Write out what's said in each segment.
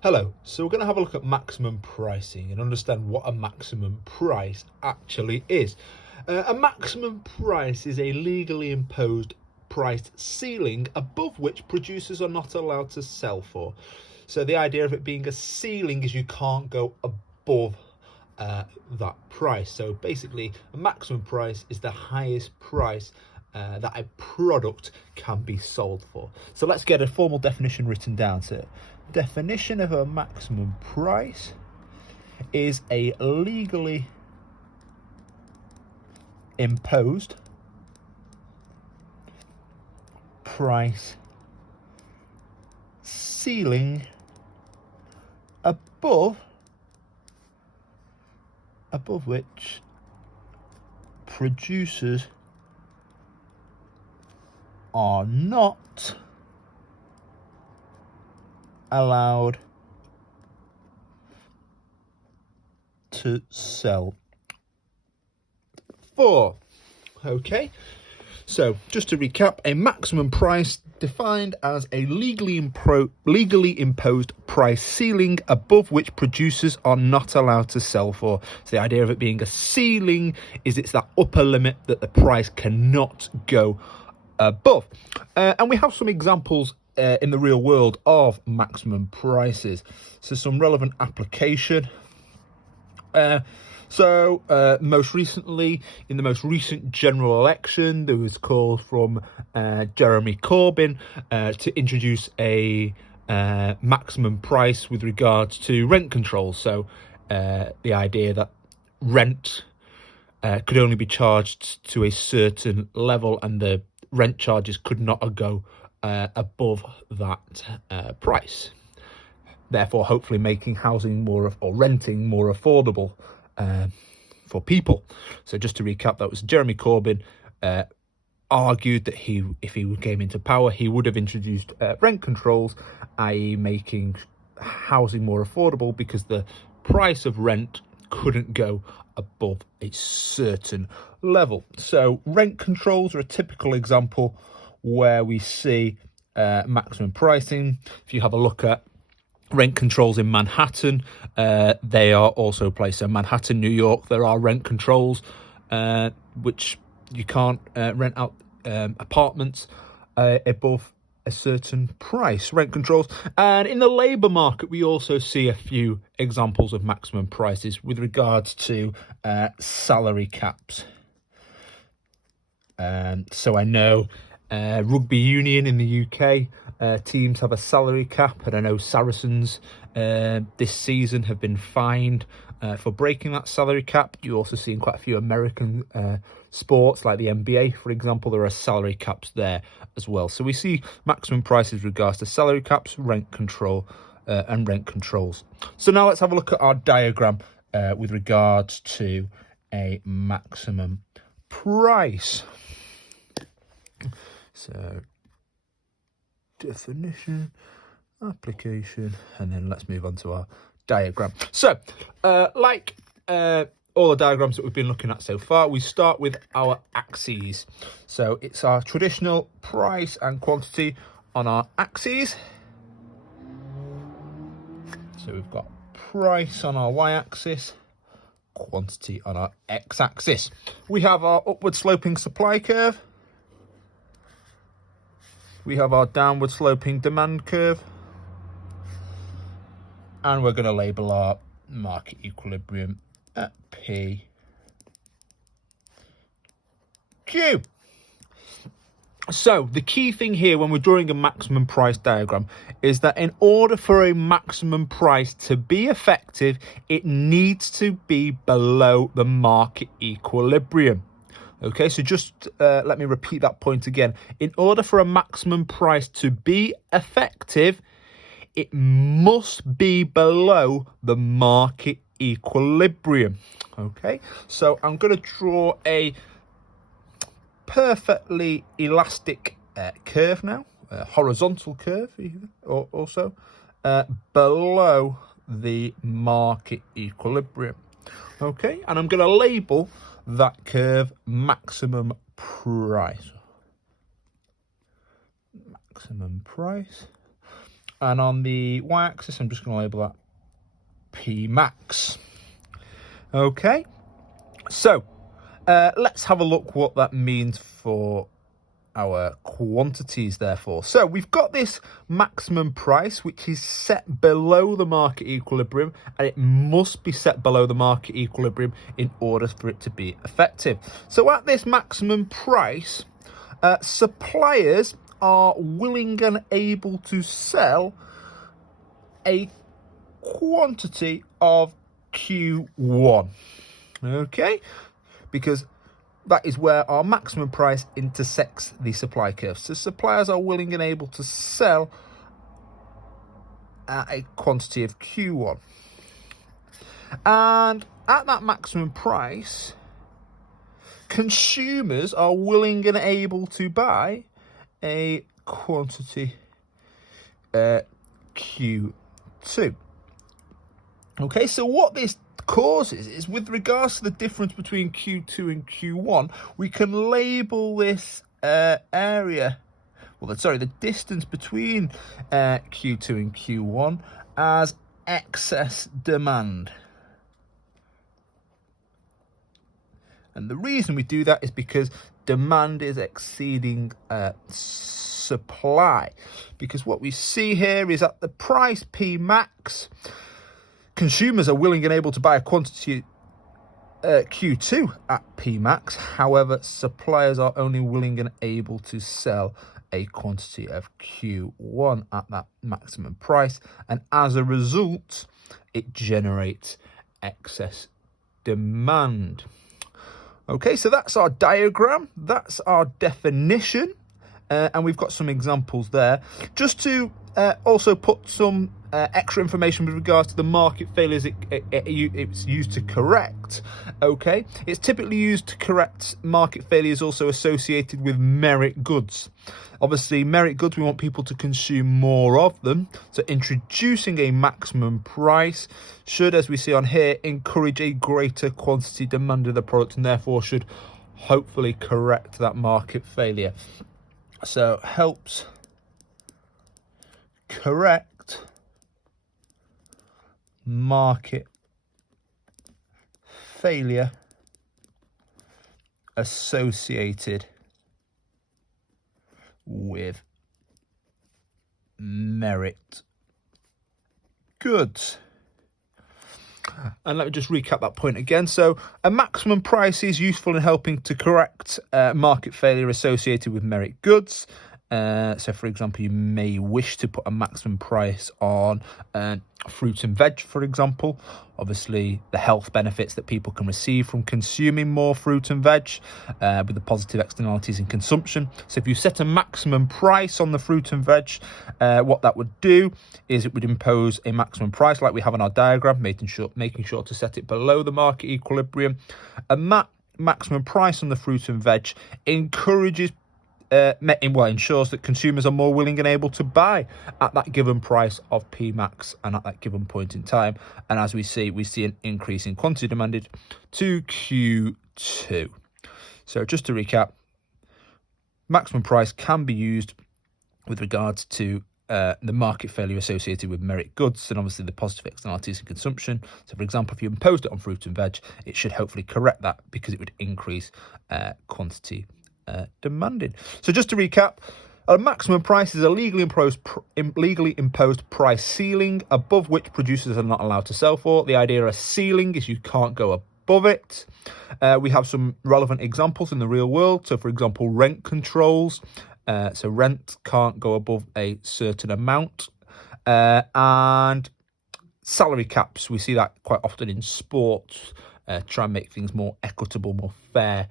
Hello, so we're going to have a look at maximum pricing and understand what a maximum price actually is. A maximum price is a legally imposed price ceiling above which producers are not allowed to sell for. So the idea of it being a ceiling is you can't go above that price. So basically, a maximum price is the highest price that a product can be sold for. So let's get a formal definition written down. So, definition of a maximum price is a legally imposed price ceiling above which producers are not allowed to sell for. Okay, so just to recap, a maximum price defined as a legally imposed price ceiling above which producers are not allowed to sell for. So the idea of it being a ceiling is it's that upper limit that the price cannot go above. And we have some examples in the real world of maximum prices. So some relevant application. Most recently, in the most recent general election, there was calls from Jeremy Corbyn to introduce a maximum price with regards to rent control. So the idea that rent could only be charged to a certain level and the rent charges could not go above that price. Therefore, hopefully making housing or renting more affordable for people. So just to recap, that was Jeremy Corbyn argued that if he came into power, he would have introduced rent controls, i.e. making housing more affordable because the price of rent couldn't go above a certain level. So rent controls are a typical example where we see maximum pricing. If you have a look at rent controls in Manhattan, they are also placed. So Manhattan, New York, there are rent controls which you can't rent out apartments above a certain price, rent controls. And in the labour market, we also see a few examples of maximum prices with regards to salary caps. So I know rugby union in the UK, teams have a salary cap, and I know Saracens this season have been fined for breaking that salary cap. You also see in quite a few American sports like the NBA, for example, there are salary caps there as well. So we see maximum prices with regards to salary caps, rent control, and rent controls. So now let's have a look at our diagram with regards to a maximum price. So definition, application, and then let's move on to our diagram. So like all the diagrams that we've been looking at so far, we start with our axes. So it's our traditional price and quantity on our axes. So we've got price on our y-axis, quantity on our x-axis. We have our upward sloping supply curve. We have our downward sloping demand curve. And we're going to label our market equilibrium at P, Q. So the key thing here when we're drawing a maximum price diagram is that in order for a maximum price to be effective, it needs to be below the market equilibrium. Okay, so just let me repeat that point again. In order for a maximum price to be effective, it must be below the market equilibrium. Okay, so I'm going to draw a perfectly elastic curve now, a horizontal curve even, or also below the market equilibrium. Okay, and I'm going to label that curve maximum price. Maximum price. And on the y-axis, I'm just going to label that P max. Okay, so let's have a look what that means for our quantities therefore. So we've got this maximum price which is set below the market equilibrium, and it must be set below the market equilibrium in order for it to be effective. So at this maximum price, suppliers are willing and able to sell a quantity of Q1. Okay, because that is where our maximum price intersects the supply curve. So suppliers are willing and able to sell at a quantity of Q1. And at that maximum price, consumers are willing and able to buy a quantity Q2. Okay, so what this causes is, with regards to the difference between Q2 and Q1, we can label this area, the distance between Q2 and Q1 as excess demand. And the reason we do that is because demand is exceeding supply. Because what we see here is at the price P max, consumers are willing and able to buy a quantity Q2 at P max. However, suppliers are only willing and able to sell a quantity of Q1 at that maximum price. And as a result, it generates excess demand. Okay, so that's our diagram. That's our definition. And we've got some examples there. Just to also put some extra information with regards to the market failures it's used to correct. Okay, it's typically used to correct market failures also associated with merit goods. Obviously, merit goods, we want people to consume more of them. So introducing a maximum price should, as we see on here, encourage a greater quantity demand of the product, and therefore should hopefully correct that market failure. So helps correct market failure associated with merit goods. And let me just recap that point again. So a maximum price is useful in helping to correct market failure associated with merit goods. So, for example, you may wish to put a maximum price on fruit and veg, for example. Obviously, the health benefits that people can receive from consuming more fruit and veg, with the positive externalities in consumption. So if you set a maximum price on the fruit and veg, what that would do is it would impose a maximum price like we have on our diagram, making sure to set it below the market equilibrium. And that maximum price on the fruit and veg ensures that consumers are more willing and able to buy at that given price of P max and at that given point in time. And as we see an increase in quantity demanded to Q2. So just to recap, maximum price can be used with regards to the market failure associated with merit goods and obviously the positive externalities in consumption. So, for example, if you imposed it on fruit and veg, it should hopefully correct that because it would increase quantity demanded. So just to recap, a maximum price is a legally imposed price ceiling above which producers are not allowed to sell for. The idea of a ceiling is you can't go above it. We have some relevant examples in the real world. So, for example, rent controls. So rent can't go above a certain amount. And salary caps, we see that quite often in sports. Try and make things more equitable, more fair.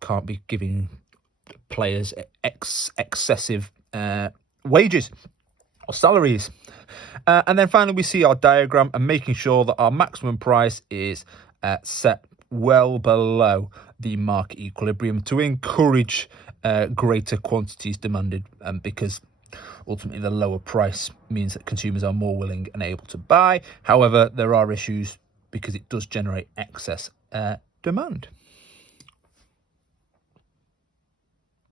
Can't be giving players excessive wages or salaries. And then finally, we see our diagram and making sure that our maximum price is set well below the market equilibrium to encourage greater quantities demanded, because ultimately the lower price means that consumers are more willing and able to buy. However, there are issues because it does generate excess demand.